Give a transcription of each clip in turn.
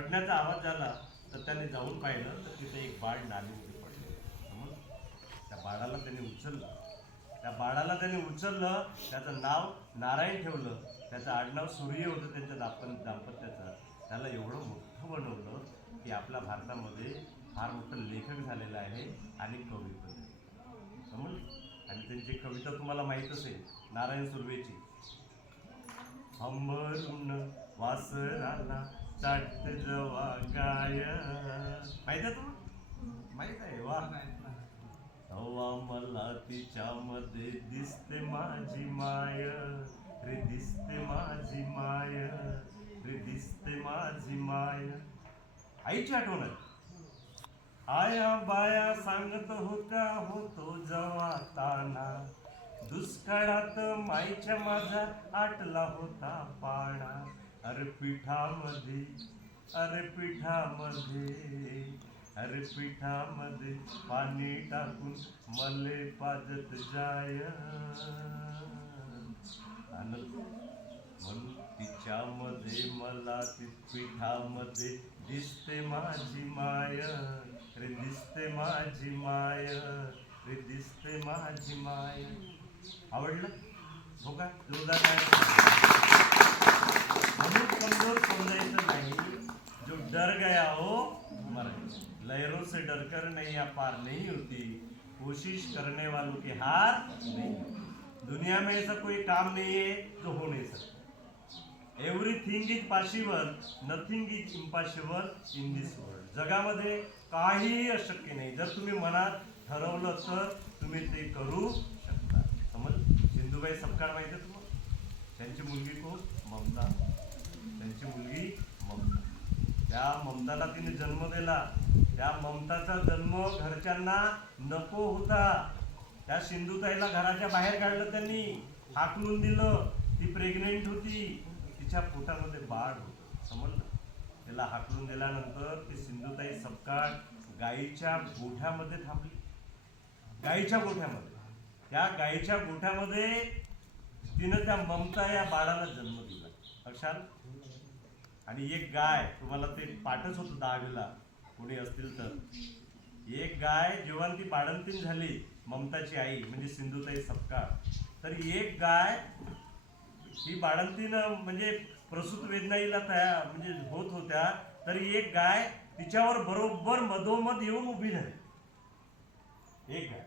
रडण्याचा आवाज झाला तर त्याने जाऊन पाहिलं तर तिथे एक बाळ नालीमध्ये पडले. त्या बाळाला त्याने उचललं. त्याचं नाव नारायण ठेवलं. त्याचं आडनाव सूर्य होतं त्यांच्या दाम्पत्याचं. त्याला एवढं मोठं बनवलं की आपल्या भारतामध्ये फार मोठं लेखक झालेलं आहे आणि कवी पण आहे. समजलं. आणि त्यांची कविता तुम्हाला माहीत असेल, नारायण सुर्वेची. हमरून वासराला चाट जवा गाय, माहित आहे तुम्हाला? माहित आहे. वा. तवा मला तिच्यामध्ये दिसते माझी माय रे, दिसते माझी माय रे, दिसते माझी माय. आईची आठवण आहे. आया बाया सांगत होत्या होतो जवा ताना, दुष्काळात माईच्या माझा आटला होता पाणा. अरे पिठामध्ये, अरे पिठामध्ये, अरे पिठामध्ये पाणी टाकून मले पाजत जाय. म्हणून तिच्यामध्ये मला ती पिठामध्ये दिसते माझी माय रे, दिसते माझी माय रे, दिसते माझी माय. आवडलं हो का? म्हणून कमजोर समजायचं नाही. जो डर गया हो मर गया. लहरों से डर कर नैया पार नहीं होती, कोशिश करने वालों की हार नहीं. दुनिया में ऐसा कोई काम नहीं है जो हो नहीं सकता. Everything is possible, nothing is impossible in this world. जगामध्ये काहीही अशक्य नाही. जर तुम्ही मनात ठरवलं तर तुम्ही ते करू शकता. समज. सिंधुबाई सपकाळ माहिती आहे तुम्हाला? त्यांची मुलगी कोण? ममता. त्यांची मुलगी ममता. त्या ममताला तिने जन्म दिला. त्या ममताचा जन्म घरच्यांना नको होता. त्या सिंधुताईला घराच्या बाहेर काढलं त्यांनी, हाकलून दिलं. ती प्रेग्नेंट होती, तिच्या पोटामध्ये बाळ होतं. समजलं. त्याला हाकलून दिल्यानंतर ती सिंधुताई सपकाळ गाईच्या गोठ्यामध्ये थांबली. गाईच्या गोठ्यामध्ये. त्या गाईच्या गोठ्यामध्ये तिनं त्या ममता या बाळाला जन्म दिला. लक्षात. आणि एक गाय, तुम्हाला ते पाठच होतं 10वीला कोणी असतील तर, एक गाय जेव्हा ती बाळंतीण झाली, ममताची आई म्हणजे सिंधुताई सपकाळ, तर एक गाय ही बाळंतीण म्हणजे प्रसूत वेदनाईला तयार म्हणजे होत होत्या, तरी एक गाय तिच्यावर बरोबर मधोमध येऊन उभी झाली. एक गाय.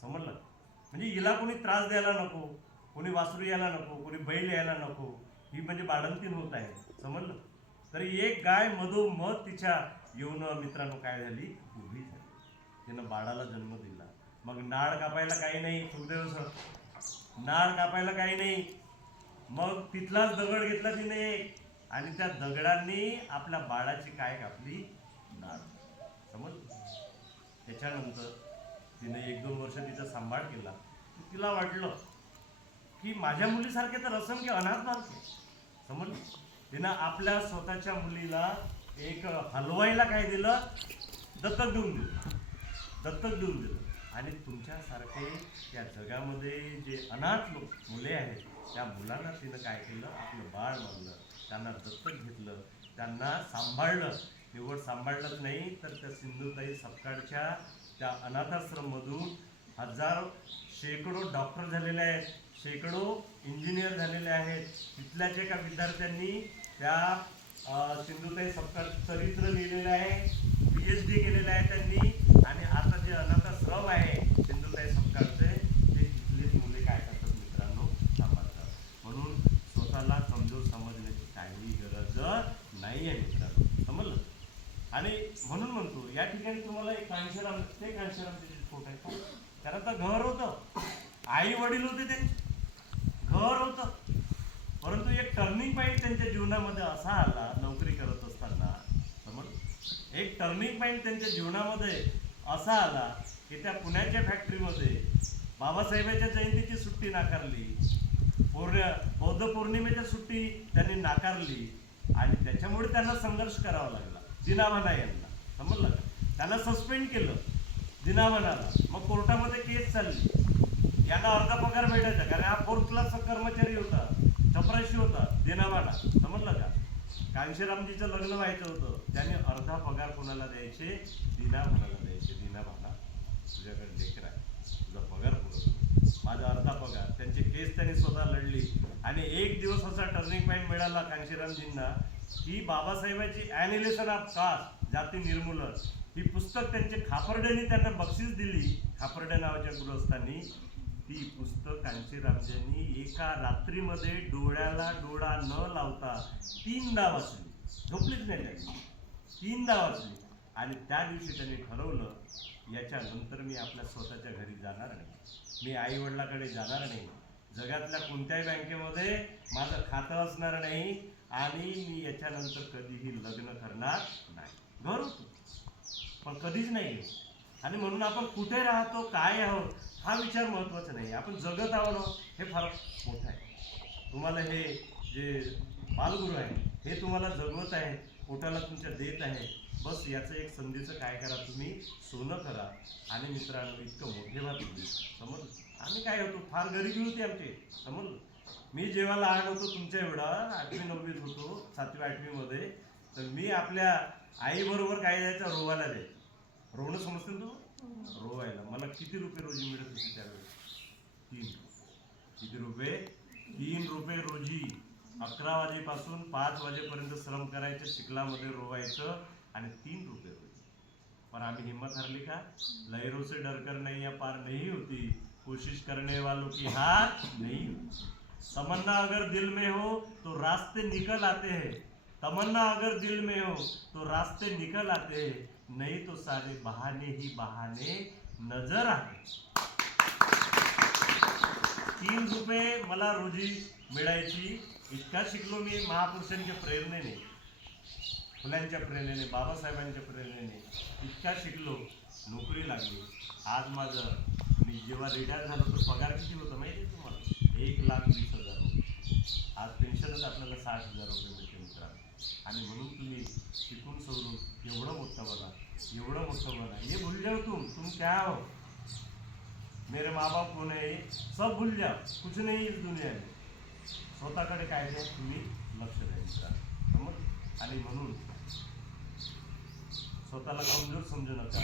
समजलं. म्हणजे हिला कोणी त्रास द्यायला नको, कोणी वासरू यायला नको, कोणी बैल यायला नको. ही म्हणजे बाळंतीण होत आहे. समजलं. तरी एक गाय मधोमध तिच्या येऊन मित्रांनो काय झाली, उभी झाली. तिनं बाळाला जन्म दिला. मग नाळ कापायला काही नाही, सुखदेव सर, नाळ कापायला काही नाही. मग तिथलाच दगड घेतला तिने आणि त्या दगडांनी आपल्या बाळाची काय कापली, नाळ. समज. त्याच्यानंतर तिने 1-2 वर्ष तिचा सांभाळ केला. तिला वाटलं की माझ्या मुलीसारखे तर असंख्य अनाथ बालके. समज. तिनं आपल्या स्वतःच्या मुलीला एक हलवाईला काय दिलं, दत्तक देऊन दिलं. आणि तुमच्यासारखे त्या जगामध्ये जे अनाथ मुले आहेत, त्या मुलांना तिनं काय केलं, आपलं बाळ मानलं, त्यांना दत्तक घेतलं, त्यांना सांभाळलं. निवड सांभाळलंच नाही तर त्या सिंधुताई सपकाळच्या त्या अनाथाश्रममधून शेकडो डॉक्टर झालेले आहेत, शेकडो इंजिनियर झालेले आहेत. तिथल्याच एका विद्यार्थ्यांनी त्या सिंधुताई सपकाळ चरित्र लिहिलेलं आहे, PhD केलेलं आहे त्यांनी. आणि आता जे अनाथाश्रम आहे सिंधुताई सपकाळचे, ते तिथले मुले काय करतात मित्रांनो, सांभाळतात. म्हणून स्वतःला कमजोर समजण्याची काहीही गरज नाही आहे मित्रांनो. समजलं. आणि म्हणून म्हणतो या ठिकाणी तुम्हाला एक कांशीराम, ते कांशीरामचे फोटो आहे. त्याला तर घर होतं, आई वडील होते, त्यांचे घर होतं. परंतु एक टर्निंग पॉईंट त्यांच्या जीवनामध्ये असा आला, नोकरी करत असताना. समज. एक टर्निंग पॉईंट त्यांच्या जीवनामध्ये असा आला की त्या पुण्याच्या फॅक्टरीमध्ये बाबासाहेबांच्या जयंतीची सुट्टी नाकारली, बौद्ध पौर्णिमेच्या सुट्टी त्यांनी नाकारली. आणि त्याच्यामुळे त्यांना संघर्ष करावा लागला दिनाभाना यांना. समजलं का. त्यांना सस्पेंड केलं दिनाभानाला. मग कोर्टामध्ये केस चालली. यांना अर्धा पगार भेटायचा, कारण हा 4th क्लासचा कर्मचारी होता, चपराशी होता दिनाभाना. समजलं का. कांशीरामजीचं लग्न व्हायचं होतं, त्याने अर्धा पगार कोणाला द्यायचे, दीना भानाला द्यायचे. दीना भाना, तुझ्याकडे लेकर आहे, तुझा पगार पुरवतो, माझा अर्धा पगार. त्यांची केस त्यांनी स्वतः लढली आणि एक दिवस असा टर्निंग पॉईंट मिळाला कांशीरामजींना की बाबासाहेबांची ॲनिलेशन ऑफ कास्ट, जाती निर्मूलन, ही पुस्तक त्यांचे खापर्डेंनी त्यांना बक्षीस दिली. खापर्डे नावाच्या गृहस्थांनी ती पुस्तक कांशीरामजींनी एका रात्रीमध्ये डोळ्याला डोळा न लावता 3दा वाचली. झोपलीच नाही त्यांनी, 3दा वाचली. आणि त्या दिवशी त्यांनी ठरवलं, याच्यानंतर मी आपल्या स्वतःच्या घरी जाणार नाही, मी आई वडिलाकडे जाणार नाही, जगातल्या कोणत्याही बँकेमध्ये माझं खातं असणार नाही आणि मी याच्यानंतर कधीही लग्न करणार नाही. घर होतं पण कधीच नाही. आणि म्हणून आपण कुठे राहतो, काय आहोत, हा विचार महत्त्वाचा नाही, आपण जगत आहोत हे फार मोठं आहे. तुम्हाला हे जे बालगुरू आहे हे तुम्हाला जगवत आहे, पोटाला तुमच्या देत आहे. बस याचं एक संधीचं काय करा, तुम्ही सोनं करा. आणि मित्रांनो, इतकं मोठे व्हा तुम्ही. समजलं? आम्ही काय होतो, फार गरिबी होती आमची. समजलं? मी जेव्हा लहान होतो तुमच्या एवढा 8वी 9वीत होतो, 7वी 8वी मध्ये, तर मी आपल्या आईबरोबर काय जायचं, रोवायला जायचं. रोवणं समजतं तू? रोवायला. मला किती रुपये रोजी मिळत होते त्यावेळेस? 3. किती रुपये? 3 रुपये रोजी. 11 वाजेपासून 5 वाजेपर्यंत श्रम करायचं, चिखलामध्ये रोवायचं आणि 3 रुपये रोजी. पर आम्ही हिम्मत हारली का? लहरों से डरकर नैया पार नहीं होती, कोशिश करने वालों की हार नहीं होती. तमन्ना अगर दिल में हो तो रास्ते निकल आते हैं, तमन्ना अगर दिल में हो तो रास्ते निकल आते हैं, नहीं तो सारे बहाने ही बहाने नजर आते. 3 रुपये मला रोजी मिळायची. इतका शिकलो मी महापुरुषांच्या प्रेरणेने, फुल्यांच्या प्रेरणेने, बाबासाहेबांच्या प्रेरणेने इतका शिकलो. नोकरी लागली. आज माझं, मी जेव्हा रिटायर झालो तर पगार किती होतं माहिती आहे तुम्हाला? 1,20,000 रुपये. आज पेन्शनच आपल्याला 60,000 रुपये मिळते मित्रांनो. आणि म्हणून तुम्ही शिकून सवरून एवढं मोठं बना, एवढं मोठं बना. ये भूल जाओ तुम क्या हो, मेरे माँ बाप कौन है, सब भूल जाओ, कुछ नहीं इस दुनिया में. स्वतःकडे काय द्या, तुम्ही लक्ष द्या मित्रांनो. समज? आणि म्हणून स्वतःला कमजोर समजू नका.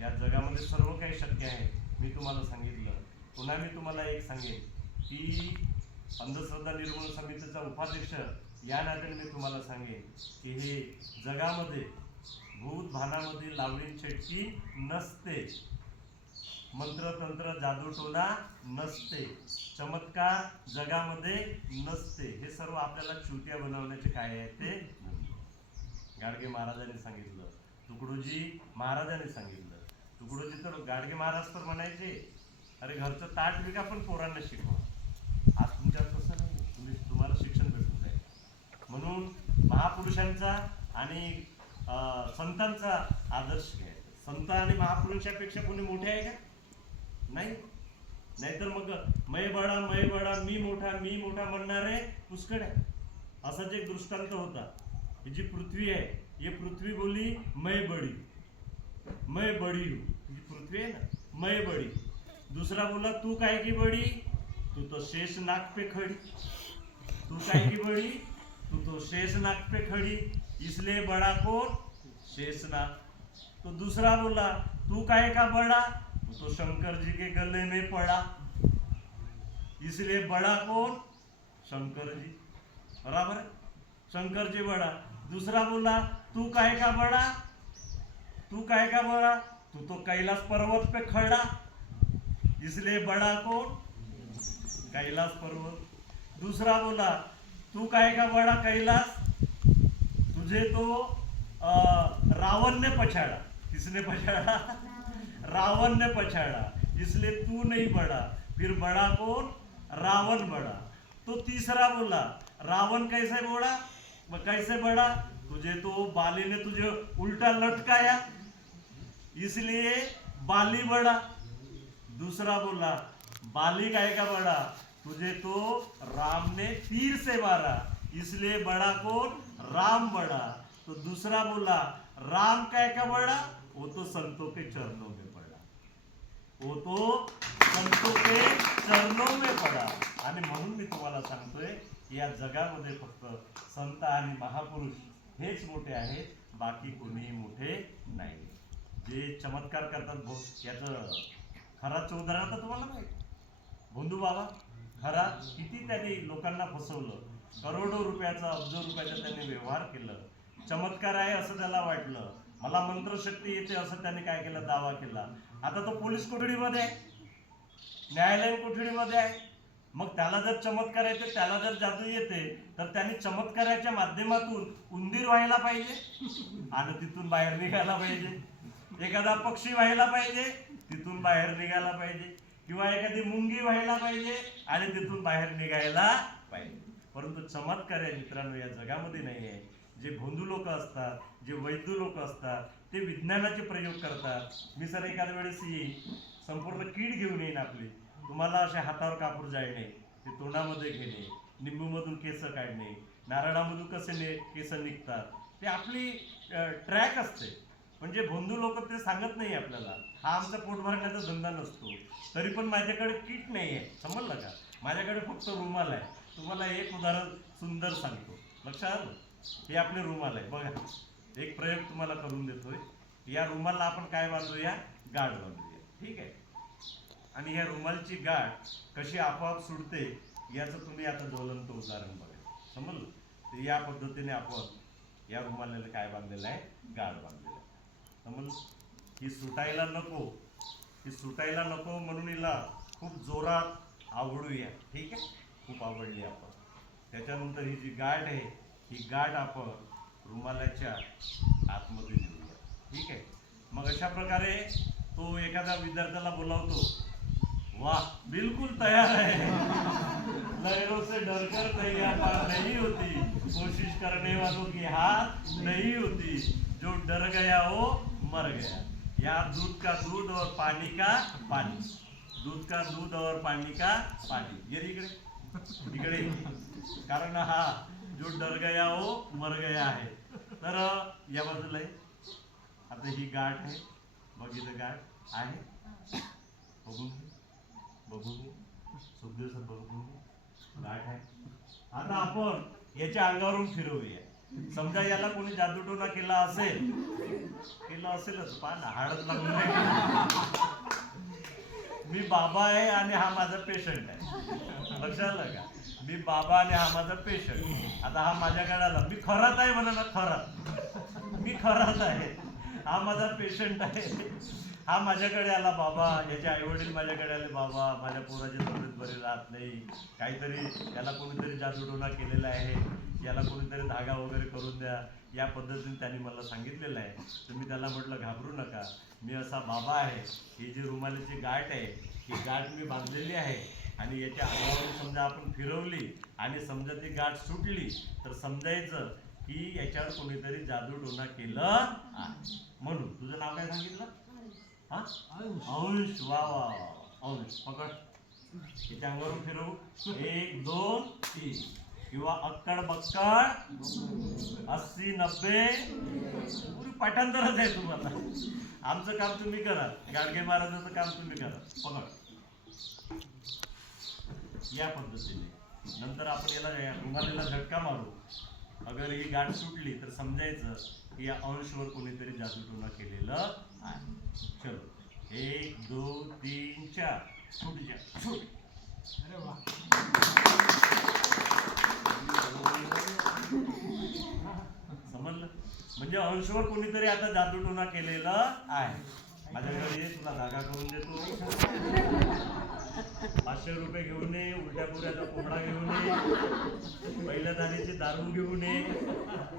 या जगामध्ये सर्व काही शक्य आहे. मी तुम्हाला सांगितलं. पुन्हा मी तुम्हाला एक सांगेन की अंधश्रद्धा निर्मूलन समितीचा उपाध्यक्ष या नात्याने मी तुम्हाला सांगेन की हे जगामध्ये भूत भानामध्ये लावणी चेटकी नसते, मंत्रतंत्र जादूटोना नसते, चमत्कार जगामध्ये नसते. हे सर्व आपल्याला चुतिया बनवण्याचे काय आहे ते गाडगे महाराजांनी सांगितलं, तुकडोजी महाराजांनी सांगितलं. तुकडोजी तर गाडगे महाराज तर म्हणायचे, अरे घरचं ताट विका पण पोरांना शिकवा. आज तुमच्यात तसं नाही, तुम्हाला शिक्षण भेटून जाईल. म्हणून महापुरुषांचा आणि संतांचा आदर्श घ्यायचा. संत आणि महापुरुषापेक्षा कोणी मोठे आहे का? नाही. नाहीतर मग मै बडा मी मोठा म्हणणारे पुष्कळ आहे. असाच एक दृष्टांत होता. ही जी पृथ्वी आहे, ये पृथ्वी बोली मैं बड़ी हूँ. जी पृथ्वी है ना, मैं बड़ी. दूसरा बोला तू काय की बड़ी, तू तो शेष नाक पे खड़ी. तू काय की बड़ी, तू तो शेष नाक पे खड़ी, इसलिए बड़ा कौन, शेषनाग. तो दूसरा बोला तू काय का बड़ा, तो शंकर जी के गले में पड़ा, इसलिए बड़ा कौन, शंकर जी. बराबर है, शंकर जी बड़ा. दूसरा बोला तू काय का बड़ा, तू तो कैलाश पर्वत पे खड़ा, इसलिए बड़ा कौन, कैलाश पर्वत. दूसरा बोला तू काय का बड़ा कैलाश, तुझे तो रावण ने पछाड़ा. किसने पछाड़ा? रावण ने पछाड़ा, इसलिए तू नहीं बड़ा. फिर बड़ा कौन, रावण बड़ा. तो तीसरा बोला रावण कैसे बड़ा, तुझे तो बाली ने तुझे उल्टा लटकाया, इसलिए बाली बड़ा. दूसरा बोला बाली काय का बड़ा, तुझे तो राम ने तीर से मारा, इसलिए बड़ा कौन, राम बड़ा. तो दूसरा बोला राम काय का बड़ा, वो तो संतों के चरणों में पड़ा. आणि म्हणून मी तुम्हाला सांगतोय या जगामध्ये फक्त संत आणि महापुरुष हेच मोठे आहेत, बाकी कोणीही मोठे नाही. जे चमत्कार करतात याचं खराचं उदाहरण तर तुम्हाला माहिती. भोंदू बाबा खरा किती त्यांनी लोकांना फसवलं, करोडो रुपयाचा अब्ज रुपयाचा त्यांनी व्यवहार केलं. चमत्कार आहे असं त्याला वाटलं, मला मंत्रशक्ती येते असं त्याने काय केलं, दावा केला. आता तो पोलीस कोठडीमध्ये आहे, न्यायालयीन कोठडीमध्ये आहे. मग त्याला जर चमत्कार येते, त्याला जर जादू येते, तर त्यांनी चमत्काराच्या माध्यमातून उंदीर व्हायला पाहिजे आणि तिथून बाहेर निघायला पाहिजे. एखादा पक्षी व्हायला पाहिजे, तिथून बाहेर निघायला पाहिजे. किंवा एखादी मुंगी व्हायला पाहिजे आणि तिथून बाहेर निघायला पाहिजे. परंतु चमत्कार आहे मित्रांनो या जगामध्ये नाही आहे. जे भोंदू लोक असतात, जे वैद्य लोक असतात, ते विज्ञानाचे प्रयोग करतात. मी सर एखाद्या वेळेस येईन, संपूर्ण कीड घेऊन येईन आपली, तुम्हाला असे हातावर कापूर जाळणे, ते तोंडामध्ये घेणे, निंबूमधून केस काढणे, नारळामधून कसे केस निघतात, ते आपली ट्रॅक असते. म्हणजे भोंदू लोक ते सांगत नाही आपल्याला, हा आमचा पोट भरण्याचा धंदा नसतो. तरी पण माझ्याकडे किट नाही आहे, समजलं का, माझ्याकडे फक्त रुमाल आहे. तुम्हाला एक उदाहरण सुंदर सांगतो, लक्षात आलं. हे आपले रुमाल आहे बघा. एक प्रयोग तुम्हाला करून देतोय. या रुमालला आपण काय बांधूया, गाठ बांधूया, ठीक आहे. आणि या रुमालची गाठ कशी आपोआप सुटते याचं तुम्ही आता ज्वलंत उदाहरण बघा, समजलं. तर या पद्धतीने आपण या रुमालाला काय बांधलेलं आहे, गाठ बांधलेलं आहे, समजलं. ही सुटायला नको, ही सुटायला नको म्हणून हिला खूप जोरात आवडूया, ठीक आहे. खूप आवडली आपण. त्याच्यानंतर ही जी गाठ आहे, ही गाठ आपण रुमालाच्या आतमध्ये घेऊया, ठीक आहे. मग अशा प्रकारे तो एखाद्या विद्यार्थ्याला बोलावतो, वाह बिल्कुल तैयार है, लहरों से डरकर तैयार पार नहीं होती, कोशिश करने वालों की हार नहीं होती, जो डर गया वो मर गया. या दूध का दूध और पानी का पानी, दूध का दूध और पानी का पानी. ये इकडे कारण हा जो डर गया वो मर गया आहे. तर या बाजूला आहे. आता ही गाठ आहे, बघितलं गाठ आहे, बघून बघून सुखदेव सर बघून गाठ आहे. आता आपण याच्या अंगावरून फिरवूया. समजा याला कोणी जादूटोना केला असेलच, पण हाडच लागलं नाही. मी बाबा आहे आणि हा माझा पेशंट आहे, लक्षात आलं का. मी बाबा आणि हा माझा पेशंट. आता हा माझ्याकडे आला, मी खरात आहे म्हणा ना, खरात, मी खरात आहे. हा माझा पेशंट आहे, हा माझ्याकडे आला बाबा, याचे आई वडील माझ्याकडे आले, बाबा माझ्या पोराची तब्येत बरी राहत नाही, काहीतरी याला कोणीतरी जादूटोना केलेला आहे, याला कोणीतरी धागा वगैरे करून द्या, या पद्धतीने त्यांनी मला सांगितलेलं आहे. तर मी त्याला म्हटलं घाबरू नका, मी असा बाबा आहे. ही जी रुमालाची गाठ आहे, ही गाठ मी बांधलेली आहे आणि याच्या अंगावरून समजा आपण फिरवली आणि समजा ती गाठ सुटली तर समजायचं की याच्यावर कोणीतरी जादूटोना केलं आहे. म्हणून तुझं नाव काय सांगितलं, हा अंश. वा वा अंश, पकड. याच्या अंगावरून फिरवू, 1 2 3, किंवा अक्कड बक्कड 80 90. पुरी पाठांतरच आहे तुम्हाला. आमचं काम तुम्ही करा, गाडगे महाराजांचं काम तुम्ही करा. पकड या पद्धतीने. नंतर आपण याला रुमालीला झटका मारू. अगर ही गाठ सुटली तर समजायचं की या अंशवर कोणीतरी जादूटोना केलेलं आहे. चलो 1 2 3 4, सुट जा, सुट. अरे वा, समजलं. म्हणजे अंशवर कोणीतरी आता जादूटोना केलेलं आहे. माझ्याकडे तुला धागा करून देतो, 500 रुपये घेऊन ये, उलट्या पुऱ्याचा कोंबडा घेऊन ये, पहिल्या दारीची दारू घेऊन ये.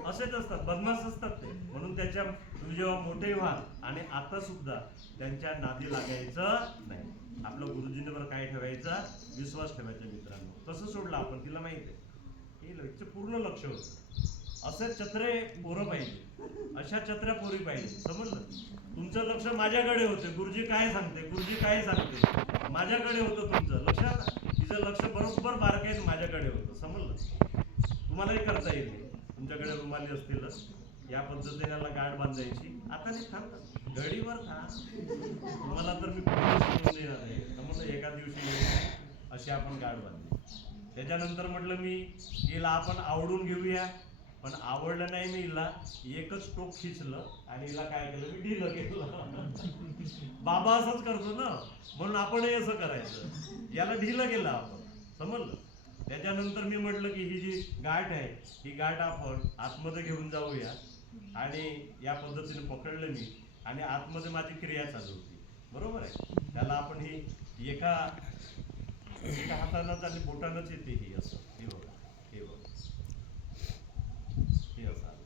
असेच असतात, बदमाश असतात ते. म्हणून त्याच्या तुम्ही जेव्हा मोठे व्हाल आणि आता सुद्धा त्यांच्या नादी लागायचं नाही. आपलं गुरुजींवर काय ठेवायचा, विश्वास ठेवायचा. मित्रांनो कसं सोडलं आपण, तिला माहिती आहे, हे पूर्ण लक्ष होतं. असे चत्रे पोरं पाहिजे, अशा चत्र्या पोरी पाहिजे, समजलं. तुमचं लक्ष माझ्याकडे होतं, गुरुजी काय सांगते, गुरुजी काय सांगते, माझ्याकडे होतं तुमचं लक्ष. तिचं लक्ष बरोबर बारकाईत माझ्याकडे होतं, समजलं. तुम्हालाही करता येईल. तुमच्याकडे रुमाली असतीलच, या पद्धतीने याला गाठ बांधायची. आता नाही थांब, घडीवर थांब, तुम्हाला तर मी पुढे शिकवून देणार आहे. समजलं. एका दिवशी अशी आपण गाठ बांधली. त्याच्यानंतर म्हटलं मी हिला आपण आवडून घेऊया, पण आवडलं नाही मी हिला. एकच टोक खिचलं आणि हिला काय केलं, मी ढिलं केलं. बाबा असंच करतो ना, म्हणून आपणही असं करायचं, याला ढिलं केलं आपण, समजलं. त्याच्यानंतर मी म्हटलं की ही जी गाठ आहे, ही गाठ आपण आतमध्ये घेऊन जाऊया. आणि या पद्धतीने पकडलं मी, आणि आतमध्ये माझी क्रिया चालू होती, बरोबर आहे. त्याला आपण ही एका हातानंच आणि बोटानंच येते ही, असं हे बघा, हे बघा, हे असं आलं.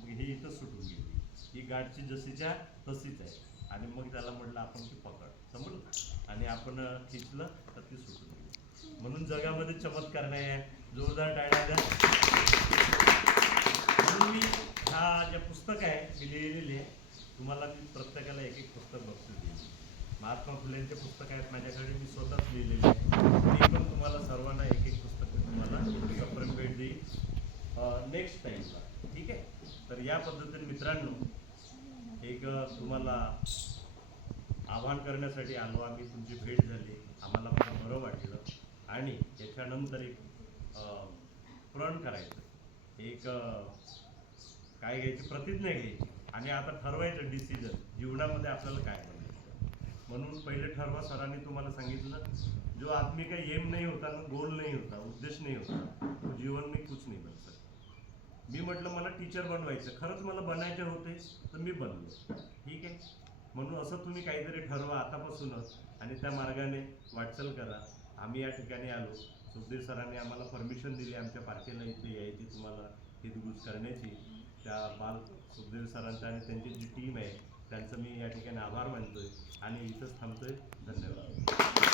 मग ही इथं सुटून गेली, ही गाठची जशीच्या तशीच आहे. आणि मग त्याला म्हटलं आपण की पकड, समजलं, आणि आपण खिचलं तर ती सुटून गेली. म्हणून जगामध्ये चमत्कार नाही आहे, जोरदार टाळ्या द्या. म्हणून मी हा जे पुस्तक आहे मी लिहिलेले आहे, तुम्हाला मी प्रत्येकाला एक एक पुस्तक बघतो दिले. महात्मा फुलेंचे पुस्तक आहेत माझ्याकडे, मी स्वतःच लिहिलेले आहे. मी पण तुम्हाला सर्वांना एक एक पुस्तक मी तुम्हाला सेपरेट भेट देईल नेक्स्ट टाईमला, ठीक आहे. तर या पद्धतीने मित्रांनो, एक तुम्हाला आवाहन करण्यासाठी आलो आम्ही, तुमची भेट झाली, आम्हाला फार बरं वाटलं. आणि त्याच्यानंतर एक प्रण करायचं, एक काय घ्यायची, प्रतिज्ञा घ्यायची, आणि आता ठरवायचं डिसिजन जीवनामध्ये आपल्याला काय बनायचं. म्हणून पहिले ठरवा, सरांनी तुम्हाला सांगितलं, जो आदमी का एम नहीं होता ना, गोल नहीं होता, उद्देश नहीं होता, तो जीवन में कुछ नहीं बन सकता. मी म्हटलं मला टीचर बनवायचं, खरंच मला बनायचे होते तर मी बनलो, ठीक आहे. म्हणून असं तुम्ही काहीतरी ठरवा आतापासूनच, आणि त्या मार्गाने वाटचाल करा. आम्ही या ठिकाणी आलो, सुखदेव सरांनी आम्हाला परमिशन दिली आमच्या पार्टीला इथे यायची, तुम्हाला हितगुज करण्याची. त्या बाल सुखदेव सरांचा आणि त्यांची जी टीम आहे त्यांचं मी या ठिकाणी आभार मानतोय, आणि इथंच थांबतोय. धन्यवाद.